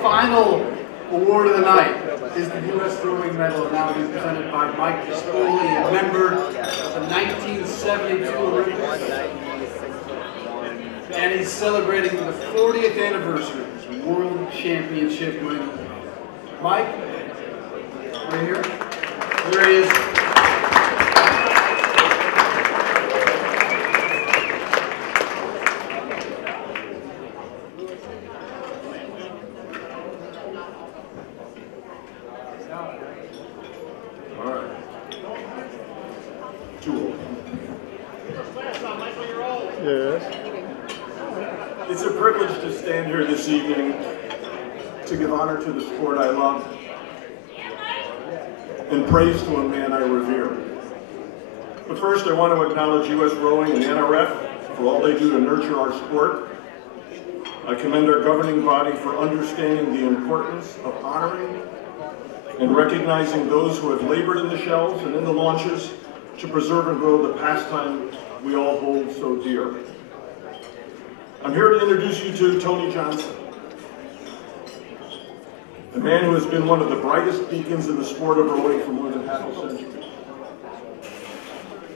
final award of the night is the U.S. Rowing Medal, and now being presented by Mike Spoley, a member of the 1972 Olympics. And he's celebrating the 40th anniversary of his World Championship win. Mike, right here. There he is. All right. Too old. Yes. It's a privilege to stand here this evening to give honor to the sport I love and praise to a man I revere. But first, I want to acknowledge U.S. Rowing and the NRF for all they do to nurture our sport. I commend our governing body for understanding the importance of honoring and recognizing those who have labored in the shells and in the launches to preserve and grow the pastime we all hold so dear. I'm here to introduce you to Tony Johnson, a man who has been one of the brightest beacons in the sport of rowing for more than half a century.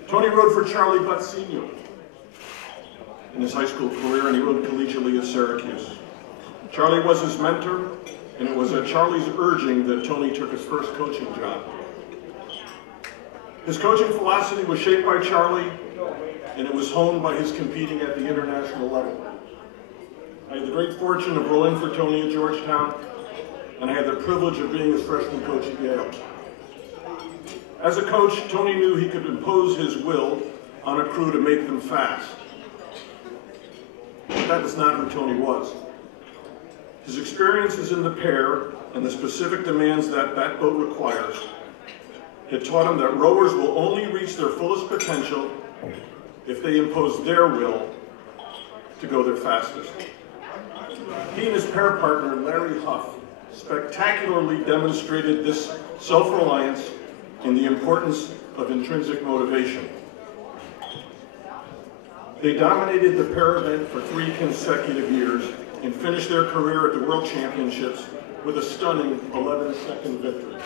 Tony rowed for Charlie Butt Sr. in his high school career, and he rowed collegiately at Syracuse. Charlie was his mentor, and it was at Charlie's urging that Tony took his first coaching job. His coaching philosophy was shaped by Charlie, and it was honed by his competing at the international level. I had the great fortune of rowing for Tony at Georgetown, and I had the privilege of being his freshman coach at Yale. As a coach, Tony knew he could impose his will on a crew to make them fast. But that is not who Tony was. His experiences in the pair and the specific demands that that boat requires had taught him that rowers will only reach their fullest potential if they impose their will to go their fastest. He and his pair partner, Larry Huff, spectacularly demonstrated this self-reliance and the importance of intrinsic motivation. They dominated the pair event for 3 consecutive years and finished their career at the World Championships with a stunning 11-second victory.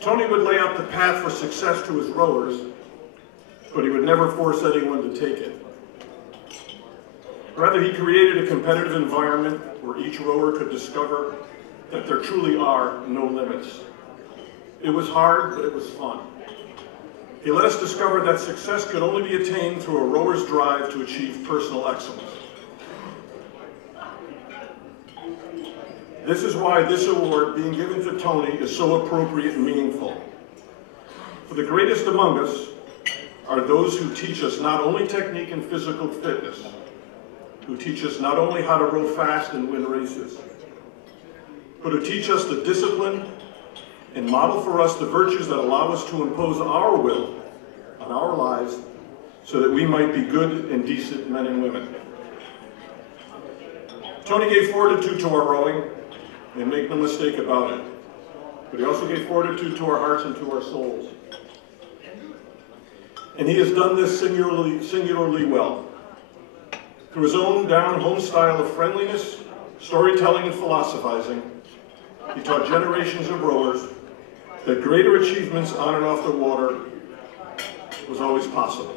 Tony would lay out the path for success to his rowers, but he would never force anyone to take it. Rather, he created a competitive environment where each rower could discover that there truly are no limits. It was hard, but it was fun. He let us discover that success could only be attained through a rower's drive to achieve personal excellence. This is why this award being given to Tony is so appropriate and meaningful. For the greatest among us are those who teach us not only technique and physical fitness, who teach us not only how to row fast and win races, but who teach us the discipline and model for us the virtues that allow us to impose our will on our lives so that we might be good and decent men and women. Tony gave fortitude to our rowing, and make no mistake about it, but he also gave fortitude to our hearts and to our souls. And he has done this singularly well. Through his own down-home style of friendliness, storytelling, and philosophizing, he taught generations of rowers that greater achievements on and off the water was always possible.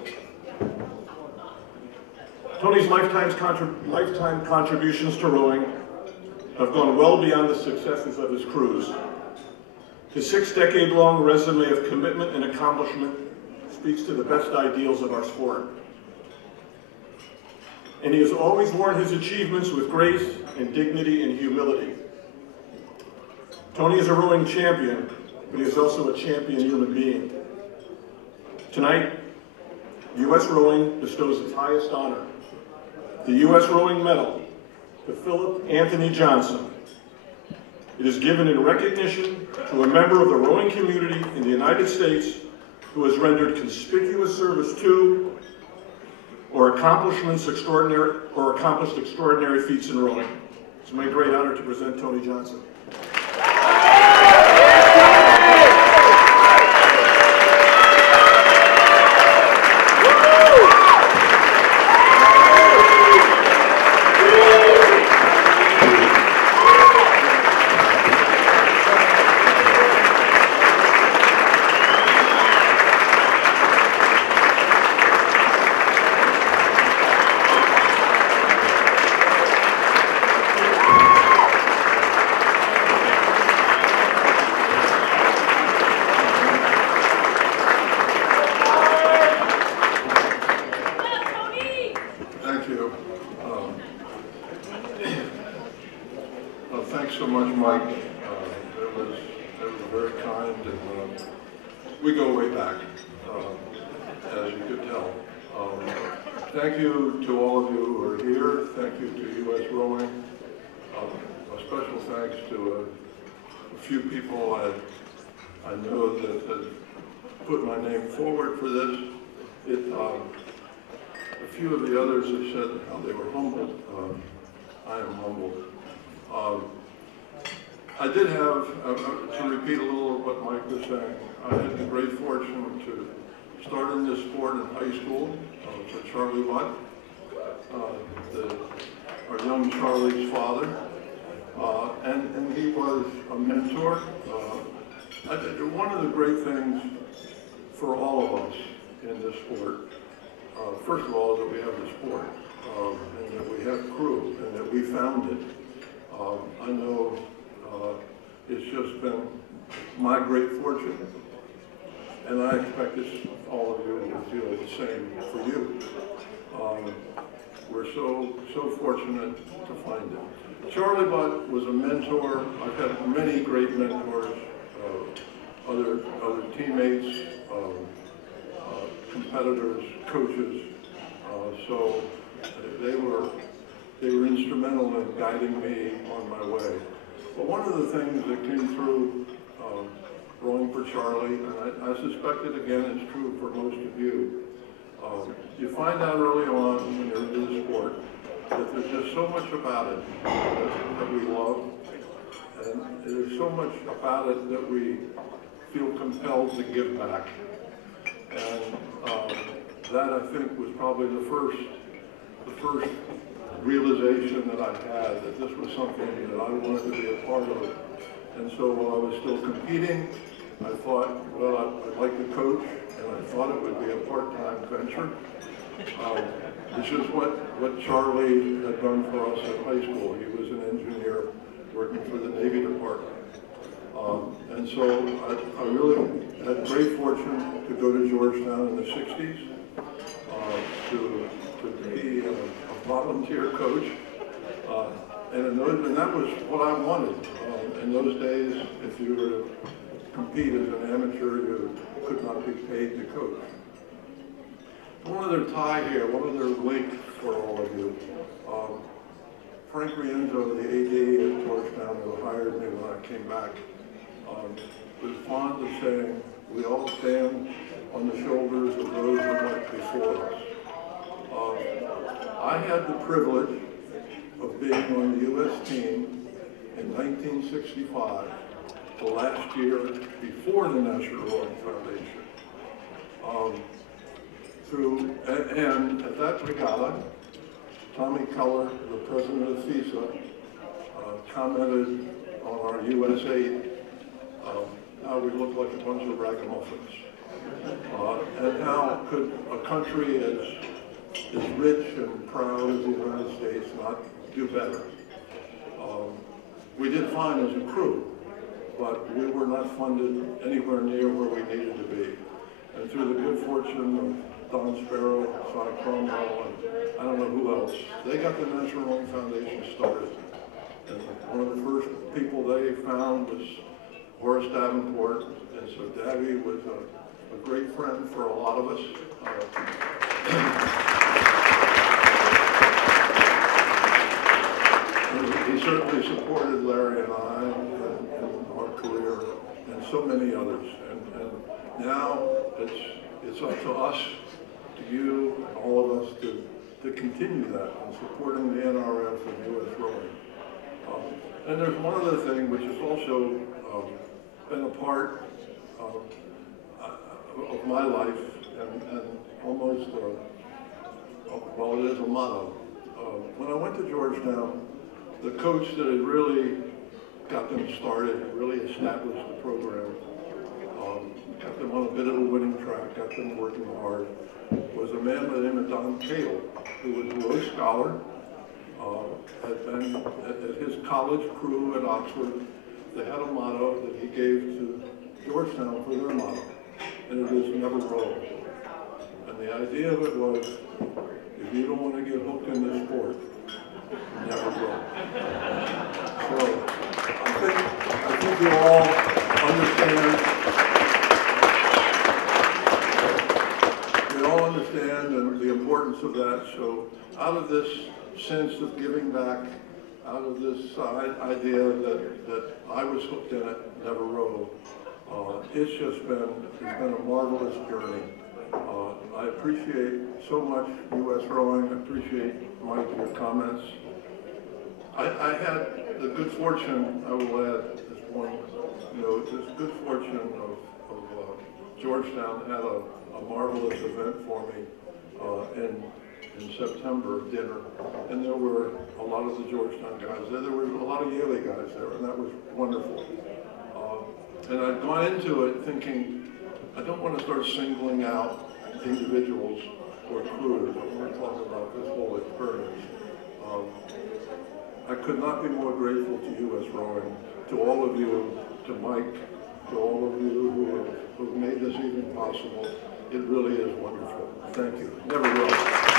Tony's lifetime contributions to rowing have gone well beyond the successes of his crews. His 6-decade-long resume of commitment and accomplishment speaks to the best ideals of our sport. And he has always worn his achievements with grace and dignity and humility. Tony is a rowing champion, but he is also a champion human being. Tonight, U.S. Rowing bestows its highest honor, the U.S. Rowing Medal, to Philip Anthony Johnson. It is given in recognition to a member of the rowing community in the United States who has rendered conspicuous service to or accomplished extraordinary feats in rowing. It's my great honor to present Tony Johnson. Thanks so much, Mike. That was very kind, and we go way back, as you could tell. Thank you to all of you who are here. Thank you to U.S. Rowing. A special thanks to a few people I know that have put my name forward for this. A few of the others have said how they were humbled. I am humbled. I did have, to repeat a little of what Mike was saying, I had the great fortune to start in this sport in high school with Charlie Butt, our young Charlie's father, and he was a mentor. One of the great things for all of us in this sport, first of all, is that we have the sport, and that we have crew, and that we found it. I know it's just been my great fortune, and I expect all of you to feel the same for you. We're so fortunate to find it. Charlie Butt was a mentor. I've had many great mentors, other teammates, competitors, coaches. So they were instrumental in guiding me on my way. But one of the things that came through rowing for Charlie, and I suspect it again is true for most of you, you find out early on when you're into the sport that there's just so much about it that we love, and there's so much about it that we feel compelled to give back. And that, I think, was probably the first realization that I had that this was something that I wanted to be a part of. And so while I was still competing, I thought, well, I'd like to coach, and I thought it would be a part-time venture. It's just what Charlie had done for us at high school. He was an engineer working for the Navy Department. And so I really had great fortune to go to Georgetown in the 60s, to be a volunteer coach. And that was what I wanted. In those days, if you were to compete as an amateur, you could not be paid to coach. One other tie here, one other link for all of you. Frank Rienzo, the AD at Georgetown, who hired me when I came back, was fond of saying, we all stand on the shoulders of those who went before us. I had the privilege of being on the U.S. team in 1965, the last year before the National Rowing Foundation. And at that regatta, Tommy Keller, the president of FISA, commented on our US 8, how we looked like a bunch of ragamuffins. And how could a country as rich and proud as the United States not do better? We did fine as a crew, but we were not funded anywhere near where we needed to be. And through the good fortune of Don Sparrow, Cy Cromwell, and I don't know who else, they got the National Rowing Foundation started. And one of the first people they found was Horace Davenport, and so Davy was a great friend for a lot of us. He certainly supported Larry and I in our career, and so many others. And now it's up to us, to you, and all of us to continue that and supporting the NRF and U.S. Rowing. And there's one other thing which has also been a part of my life, and almost, well, it is a motto. When I went to Georgetown, the coach that had really got them started, really established the program, got them on a bit of a winning track, got them working hard, was a man by the name of Don Cale, who was a Rhodes Scholar, had been at his college crew at Oxford. They had a motto that he gave to Georgetown for their motto, and it is never row. And the idea of it was, if you don't want to get hooked in this sport, never row. So think you all understand. We all understand the importance of that. So out of this sense of giving back, out of this idea that I was hooked in it, never rode, it's been a marvelous journey. I appreciate so much U.S. Rowing. I appreciate, Mike, your comments. I had the good fortune, I will add at this point, this good fortune of Georgetown had a marvelous event for me in September, dinner, and there were a lot of the Georgetown guys there. There were a lot of Yale guys there, and that was wonderful. And I'd gone into it thinking, I don't want to start singling out individuals or crews. I want to talk about this whole experience. I could not be more grateful to U.S. Rowing, to all of you, to Mike, to all of you who have made this even possible. It really is wonderful. Thank you. Never will.